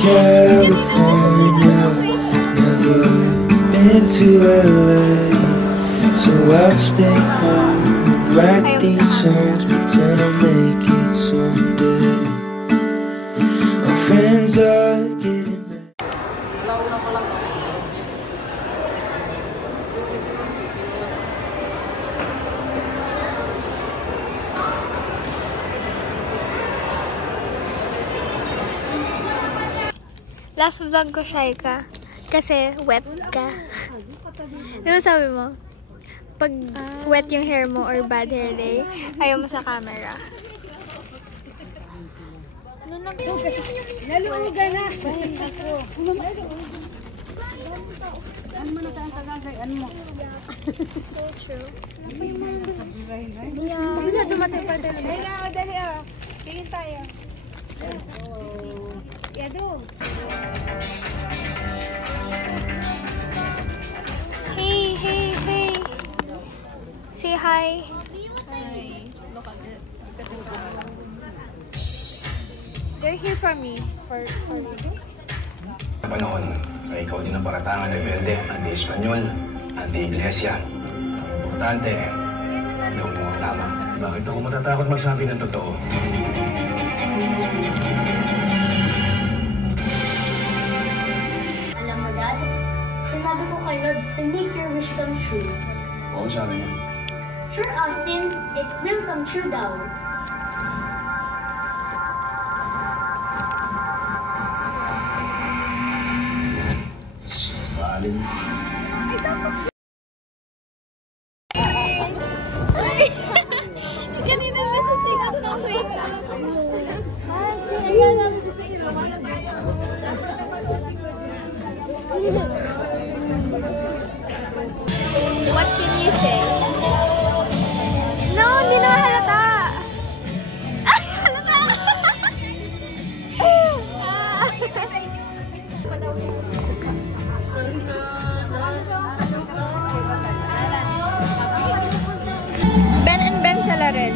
California, never been to LA, so I'll stay home and write these songs, pretend I'll make it someday. Our friends are getting mad. Last vlog ko, Shaika. Kasi wet ka. Di ba sabi mo? Pag wet yung hair mo or bad hair day, ayaw mo sa camera. Naluga na. Ano mo na saan tagagay? Ano mo? So true. Yeah. Bisa dumating pa tayo. Dali ah. Tingin tayo. Yado. Hey. Say hi. Hi. They're here for me. For you. Panahon ay ikaw din ang paratangan rebelde, anti-Espanyol, anti-Iglesia. Ang importante, gawin mo ang tama. Bakit ako matatakot magsabi ng totoo? Alam mo, Dad, sinabi ko kay Lods to make your wish come true. Oo, sabi niya. Sure, Austin, it will come true daw. Sabalin. Kanina ba siya sigat ng Shaika? What can you say? No, hindi na halata. Ay, halata! Ben and Ben sa Lared.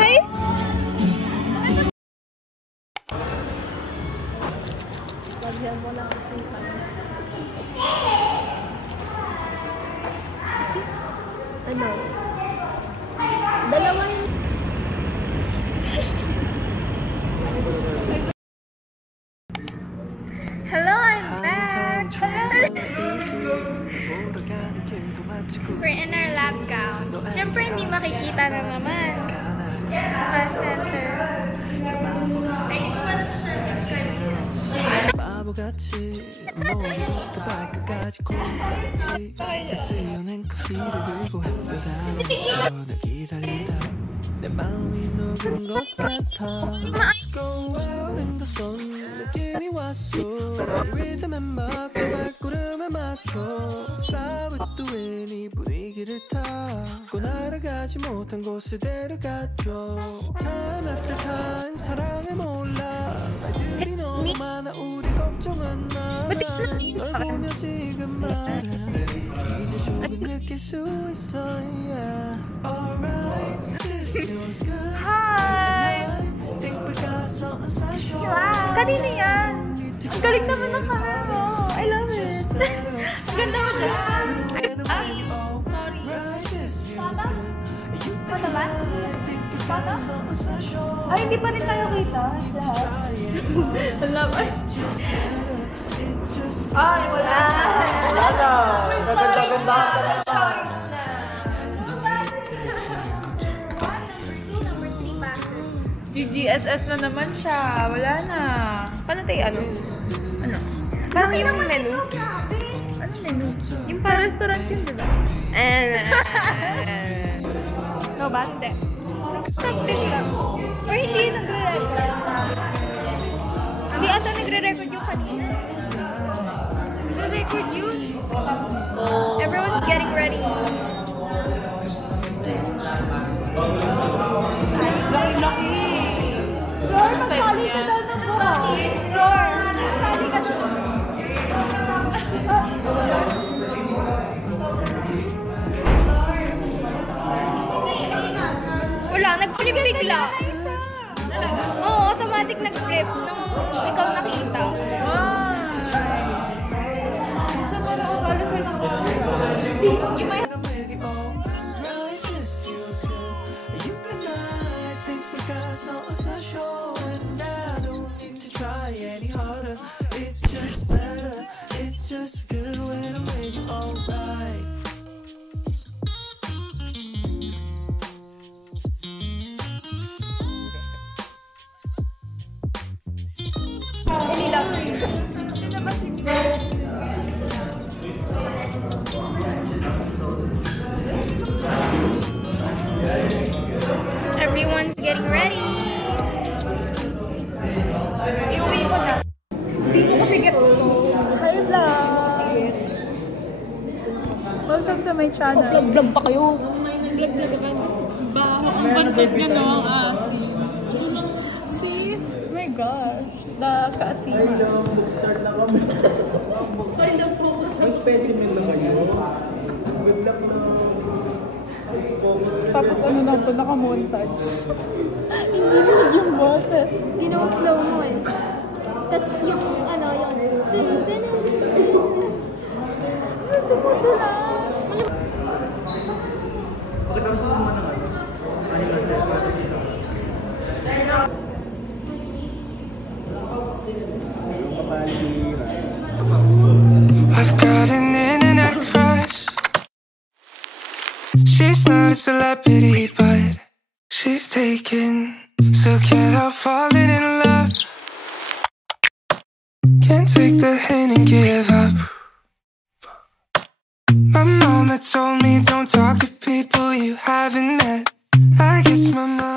Heist! Ano? Dalawa yun. Hello, I'm back! We're in our lab gowns. Siyempre, hindi makikita na naman. Call center. Pwede ko ba sa service? 바보같이 머리부터 발끝까지 콩같이 쓰여낸 커피를 들고 햇볕 아래서 널 기다리다 내 마음이 녹은 것 같아 Let's go out in the sun 느낌이 왔어 리듬에 맞게 발걸음에 맞춰 Fly with the wind 이 분위기를 타고 날아가지 못한 곳에 데려가줘 Time after time 사랑에 몰라 말들이 너무 많아 우리 걱정은 많아 널 보며 지금 말해 이제 조금 느낄 수 있어 yeah. Alright this feels good Hi! Think we got something special Kanina yan. Ang galing naman ng camera mo. I love it. Ang ganda mo na. Sorry. Pata ba? Pata? Ay, hindi pa rin tayo kita. Lahat. Ang love. Ay, wala. Wala na. Ganda-ganda. Sorry na. GGSS na naman siya. Wala na. Paano tayo ano? Ano? Parang yung menu. Ano menu? Yung sa restaurant yun, diba? No ba? Hindi. Nag-stop bigla. Or hindi nagre-record. Hindi ata nagre-record yung kanina. Nagre-record yun. Everyone's getting ready. Laki-laki. Flor, magpali ka daw ng buhok. Flor, magpali ka daw. Wala, nagpuli bigla. automatic nag-flip nung ikaw nakita. Right, this feels good. You and I think we got something special, and I don't need to try any harder. It's just better. It's just good when I'm with you. Alright. Everyone's getting ready. Hindi ko kasi gets to. Hi vlog! Welcome to my channel. Vlog pa kayo. Vlog ba? Baho ang content niya, no? Ang asim. Sis, oh my gosh. The kaasim. Tapos ano na ito, naka-montage. Hindi na yung boses. Ginawang slow mo eh. Tapos yung ano, yung tumutulas. I've got an internet crush. She's not a celebrity, but she's taken. So can't help falling in love. Can't take the hint and give up. My mama told me don't talk to people you haven't met. I guess my mom